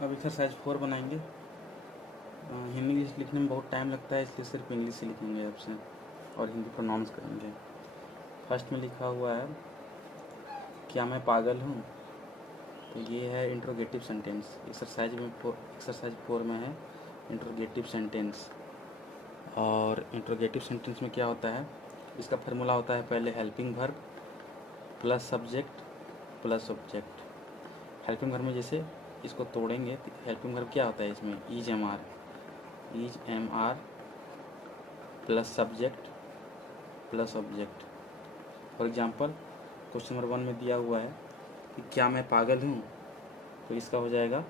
अब एक्सरसाइज 4 बनाएंगे। हिंदी इंग्लिश लिखने में बहुत टाइम लगता है, इसलिए सिर्फ इंग्लिश ही लिखेंगे आपसे और हिंदी प्रोनाउंस करेंगे। फर्स्ट में लिखा हुआ है क्या मैं पागल हूँ, तो ये है इंट्रोगेटिव सेंटेंस। एक्सरसाइज 4 में है इंट्रोगेटिव सेंटेंस। और इंट्रोगेटिव सेंटेंस में क्या होता है, इसका फार्मूला होता है पहले helping verb plus subject plus object. Helping verb में जैसे इसको तोड़ेंगे तो हेल्पिंग वर्ब क्या होता है, इसमें is am are plus subject plus object. For example question number 1 में दिया हुआ है कि क्या मैं पागल हूँ, तो इसका हो जाएगा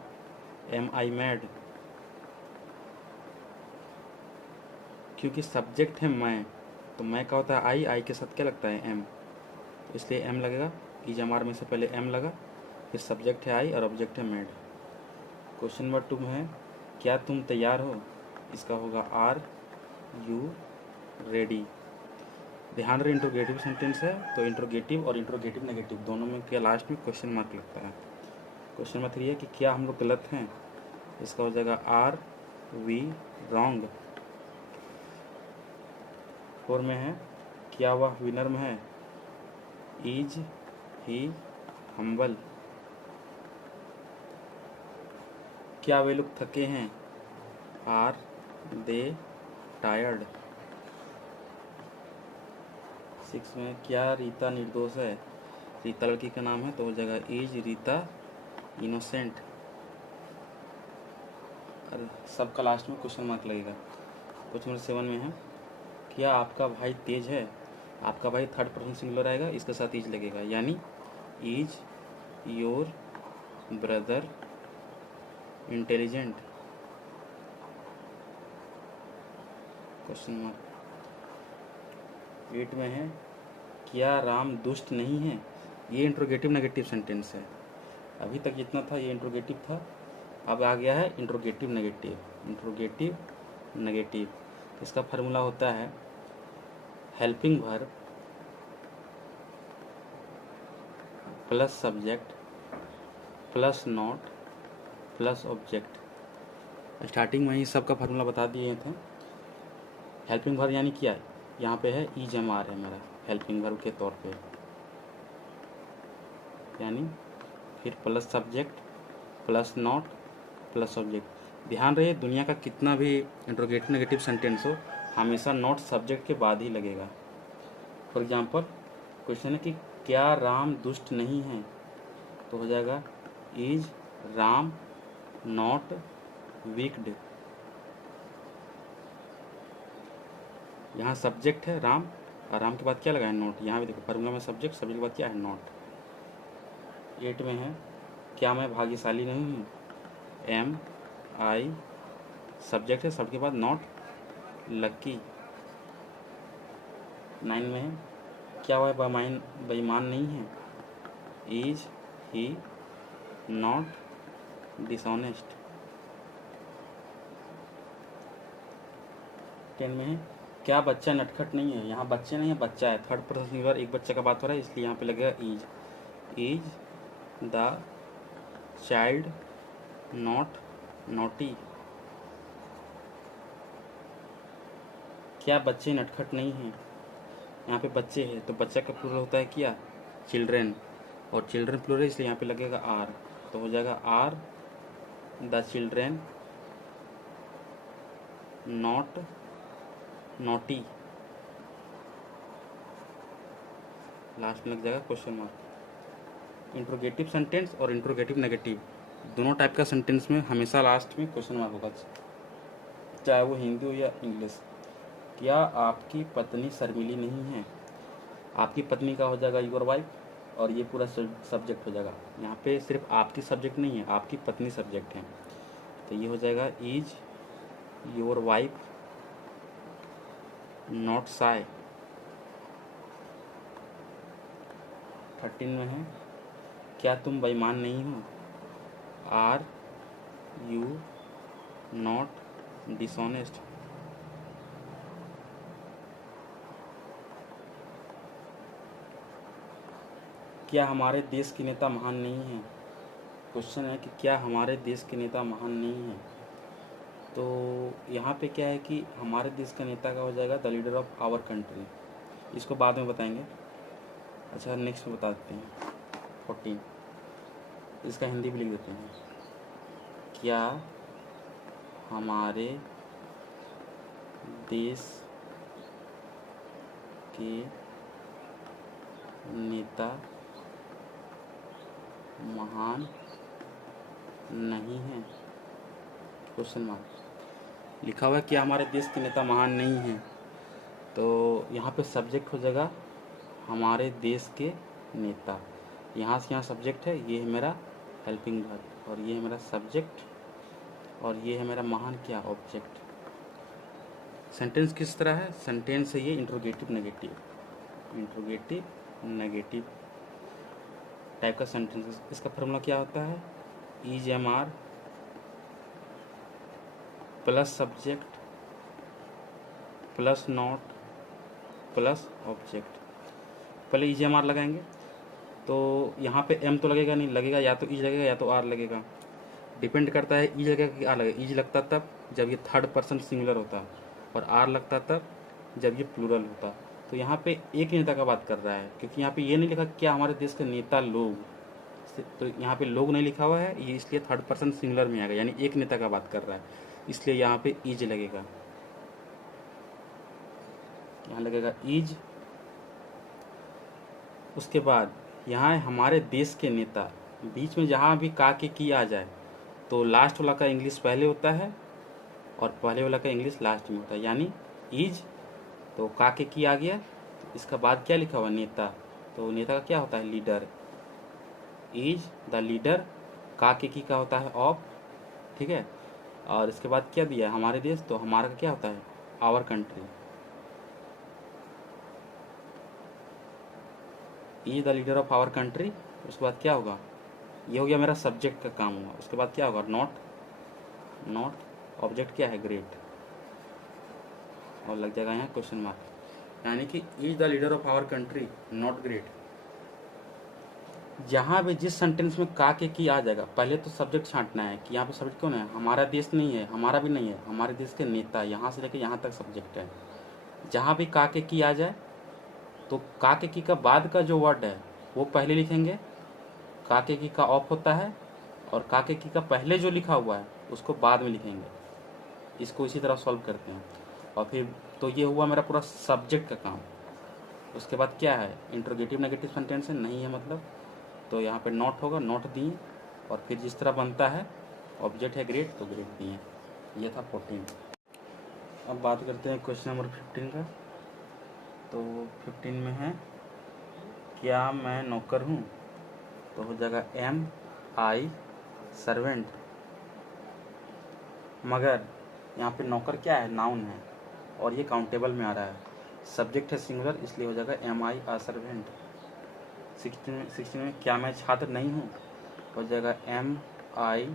एम आई मैड, क्योंकि सब्जेक्ट है मैं, तो मैं का होता है आई के साथ क्या लगता है एम, तो इसलिए एम लगेगा। ईज एम आर में से पहले एम लगा, फिर सब्जेक्ट है आई और ऑब्जेक्ट है मैड। क्वेश्चन नंबर 2 में है क्या तुम तैयार हो, इसका होगा आर यू रेडी। ध्यान रहे इंट्रोगेटिव सेंटेंस है, तो इंट्रोगेटिव और इंट्रोगेटिव नेगेटिव दोनों में क्या लास्ट में क्वेश्चन मार्क लगता है। क्वेश्चन नंबर 3 है कि क्या हम लोग गलत हैं, इसका हो जाएगा आर वी रॉन्ग। 4 में है क्या वह विनर में है, इज ही हम्बल। क्या वे लोग थके हैं, आर दे टायर्ड। 6 में क्या रीता निर्दोष है, रीता लड़की का नाम है, तो हो जाएगा इज रीता इनोसेंट। और सबका लास्ट में क्वेश्चन मार्क लगेगा। क्वेश्चन नंबर 7 में है क्या आपका भाई तेज है, आपका भाई थर्ड पर्सन सिंगुलर आएगा, इसके साथ इज लगेगा, यानी is your brother intelligent. Question mark 8 में है क्या राम दुष्ट नहीं है, ये इंट्रोगेटिव नेगेटिव सेंटेंस है। अभी तक जितना था ये इंट्रोगेटिव था, अब आ गया है इंट्रोगेटिव नेगेटिव। इसका फार्मूला होता है helping verb plus subject plus not plus object. Starting में ही सबका फार्मूला बता दिए थे। हेल्पिंग वर्ब यानी क्या, यहाँ पे है ईज एम आर है मेरा हेल्पिंग वर्ब के तौर पे, यानी फिर plus subject plus not plus object. ध्यान रहे दुनिया का कितना भी इंट्रोगेटिव नेगेटिव सेंटेंस हो, हमेशा नॉट सब्जेक्ट के बाद ही लगेगा। फॉर एग्जांपल क्वेश्चन है कि क्या राम दुष्ट नहीं है, तो हो जाएगा इज राम नॉट वीक्ड। यहाँ सब्जेक्ट है राम और राम के बाद क्या लगा है नॉट, यहाँ भी देखो फार्मूला में सब्जेक्ट के बाद क्या है नॉट। 8 में है क्या मैं भाग्यशाली नहीं हूँ, एम आई सब्जेक्ट है, शब्द के बाद नॉट लक्की। 9 में है क्या वह बेईमान नहीं है, इज ही नॉट डिसऑनेस्ट। 10 में है क्या बच्चा नटखट नहीं है, यहाँ बच्चे नहीं है बच्चा है, थर्ड पर्सन सिंगुलर एक बच्चे का बात हो रहा है, इसलिए यहाँ पे लगेगा is the child not naughty. क्या बच्चे नटखट नहीं हैं, यहाँ पे बच्चे हैं तो बच्चा का प्लूरल होता है क्या, चिल्ड्रेन, और चिल्ड्रेन प्लूरल इसलिए यहाँ पे लगेगा आर, तो हो जाएगा are the children not naughty. Last में लग जाएगा क्वेश्चन मार्क। इंट्रोगेटिव सेंटेंस और इंट्रोगेटिव नेगेटिव दोनों टाइप का सेंटेंस में हमेशा लास्ट में क्वेश्चन मार्क होगा, चाहे वो हिंदी हो या इंग्लिश। क्या आपकी पत्नी शर्मिली नहीं है, आपकी पत्नी का हो जाएगा योर वाइफ, और ये पूरा सब्जेक्ट हो जाएगा। यहाँ पे सिर्फ आपकी सब्जेक्ट नहीं है, आपकी पत्नी सब्जेक्ट है, तो ये हो जाएगा इज योर वाइफ नॉट शाय। 13 में है क्या तुम बेईमान नहीं हो, आर यू नॉट डिसऑनेस्ट। क्या हमारे देश के नेता महान नहीं हैं, क्वेश्चन है कि क्या हमारे देश के नेता महान नहीं हैं। तो यहाँ पे क्या है कि हमारे देश का नेता का हो जाएगा the leader of our country. इसको बाद में बताएंगे। अच्छा, नेक्स्ट में बता देते हैं 14। इसका हिंदी भी लिख देते हैं। क्या हमारे देश के नेता महान नहीं हैं? क्वेश्चन मार्क लिखा हुआ है कि हमारे देश के नेता महान नहीं हैं। तो यहाँ पे सब्जेक्ट हो जाएगा हमारे देश के नेता। यहाँ से यहाँ सब्जेक्ट है, ये है मेरा हेल्पिंग वर्ब और ये है मेरा सब्जेक्ट और ये है मेरा महान क्या ऑब्जेक्ट। सेंटेंस किस तरह है? सेंटेंस है ये इंट्रोगेटिव नेगेटिव टाइप का सेंटेंस। इसका फॉर्मूला क्या होता है? Is am are plus subject plus not plus object. पहले इज एम आर लगाएंगे तो यहाँ पे एम तो लगेगा नहीं, लगेगा या तो इज लगेगा या तो आर लगेगा। डिपेंड करता है इज लगेगा कि आर लगेगा। इज लगता तब जब ये थर्ड पर्सन सिंगुलर होता और आर लगता तब जब ये प्लूरल होता। तो यहाँ पे एक नेता का बात कर रहा है, क्योंकि यहाँ पे ये नहीं लिखा क्या हमारे देश के नेता लोग, तो यहाँ पे लोग नहीं लिखा हुआ है, ये इसलिए थर्ड पर्सन सिंगुलर में आएगा, यानी एक नेता का बात कर रहा है, इसलिए यहाँ पे इज लगेगा। यहाँ लगेगा इज। उसके बाद यहाँ है हमारे देश के नेता। बीच में जहाँ भी का के की आ जाए तो लास्ट वाला का इंग्लिश पहले होता है और पहले वाला का इंग्लिश लास्ट में होता है, यानी इज तो का के की आ गया। इसका बाद क्या लिखा हुआ? नेता। तो नेता का क्या होता है? लीडर। Is the leader. का के की का होता है? ऑफ। ठीक है। और इसके बाद क्या दिया है? हमारे देश। तो हमारा का क्या होता है? Our country. Is the leader of our country. उसके बाद क्या होगा? ये हो गया मेरा सब्जेक्ट का काम हुआ। उसके बाद क्या होगा? नॉट ऑब्जेक्ट क्या है? ग्रेट। और लग जाएगा यहाँ क्वेश्चन मार्क, यानी कि is the leader of our country not great. जहाँ भी जिस सेंटेंस में का के की आ जाएगा, पहले तो सब्जेक्ट छांटना है कि यहाँ पे सब्जेक्ट कौन है? हमारा देश नहीं है, हमारा भी नहीं है, हमारे देश के नेता, यहाँ से लेके यहाँ तक सब्जेक्ट है। जहाँ भी का के की आ जाए तो का के की का बाद का जो वर्ड है वो पहले लिखेंगे। का के की का ऑफ होता है और का के की का पहले जो लिखा हुआ है उसको बाद में लिखेंगे। इसको इसी तरह सॉल्व करते हैं। और फिर तो ये हुआ मेरा पूरा सब्जेक्ट का काम। उसके बाद क्या है? इंट्रोगेटिव नेगेटिव सेंटेंस है, नहीं है मतलब, तो यहाँ पे नॉट होगा, नॉट दिए। और फिर जिस तरह बनता है ऑब्जेक्ट है ग्रेट, तो ग्रेट दिए। ये था 14। अब बात करते हैं क्वेश्चन नंबर 15 का। तो 15 में है क्या मैं नौकर हूँ? तो हो जाएगा एम आई सर्वेंट। मगर यहाँ पे नौकर क्या है? नाउन है और ये काउंटेबल में आ रहा है। सब्जेक्ट है सिंगुलर, इसलिए हो जाएगा एम आई आ सर्वेंट। 16 में क्या मैं छात्र नहीं हूँ? हो जाएगा am I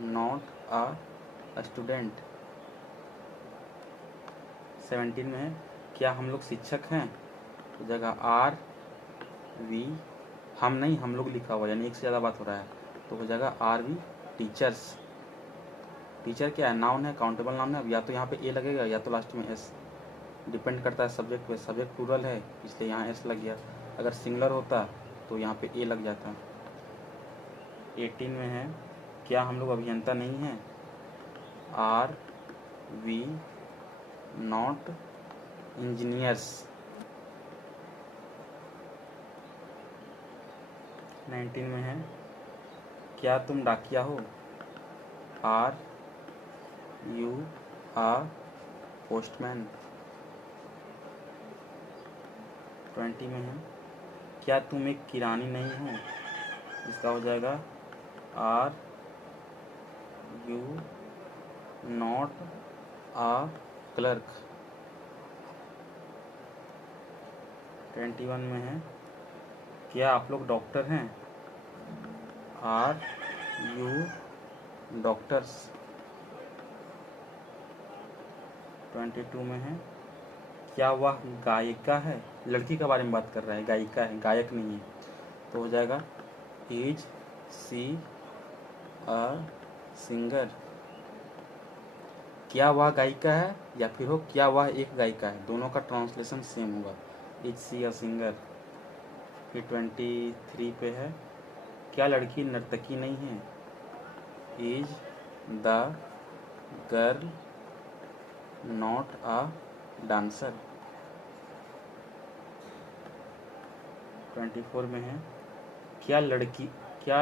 not a student. 17 में है क्या हम लोग शिक्षक हैं? हो जाएगा आर वी, हम नहीं हम लोग लिखा हुआ, यानी एक से ज़्यादा बात हो रहा है, तो हो जाएगा आर वी टीचर्स। टीचर क्या है? नाउन है, काउंटेबल नाउन है। या तो यहाँ पे ए लगेगा या तो लास्ट में एस, डिपेंड करता है सब्जेक्ट पे। सब्जेक्ट प्लूरल है इसलिए यहाँ एस लग गया। अगर सिंगुलर होता तो यहाँ पे ए लग जाता। 18 में है क्या हम लोग अभियंता नहीं हैं? Are we not engineers. 19 में है क्या तुम डाकिया हो? Are you uh postman. 20 में है क्या तुम एक किरानी नहीं हो? इसका हो जाएगा are you not a clerk. 21 में है क्या आप लोग डॉक्टर हैं? Are you doctors. 22 में है क्या वह गायिका है? लड़की के बारे में बात कर रहा है, गायिका है, गायक नहीं है, तो हो जाएगा इज सी अ सिंगर, क्या वह गायिका है, या फिर हो क्या वह एक गायिका है, दोनों का ट्रांसलेशन सेम होगा। Is she a singer. फिर 23 पे है, क्या लड़की नर्तकी नहीं है, is the girl not a dancer. 24 में है, क्या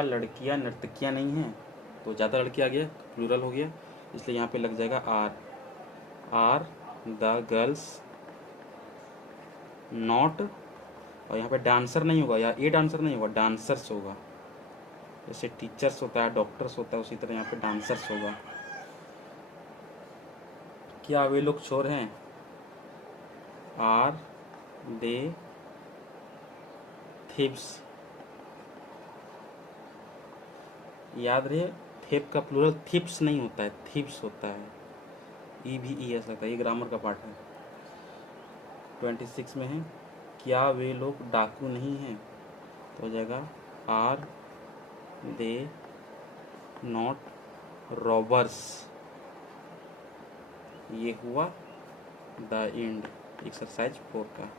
लड़कियां नर्तकियां नहीं हैं, तो ज़्यादा लड़कियां आ गया, प्लूरल हो गया, इसलिए यहाँ पे लग जाएगा आर द गर्ल्स नॉट, और यहाँ पे डांसर नहीं होगा, या ए डांसर नहीं होगा, डांसर्स होगा। जैसे टीचर्स होता है, डॉक्टर्स होता है, उसी तरह यहाँ पे डांसर्स होगा। क्या वे लोग चोर हैं, आर दे थीव्स। याद रहे, थेप का प्लूरल थिप्स नहीं होता है, थीव्स होता है। ई भी ई ऐसा था, ये ग्रामर का पार्ट है। 26 में है, क्या वे लोग डाकू नहीं हैं, तो हो जाएगा आर दे नॉट रॉबर्स। ये हुआ द एंड एक्सरसाइज 4 का।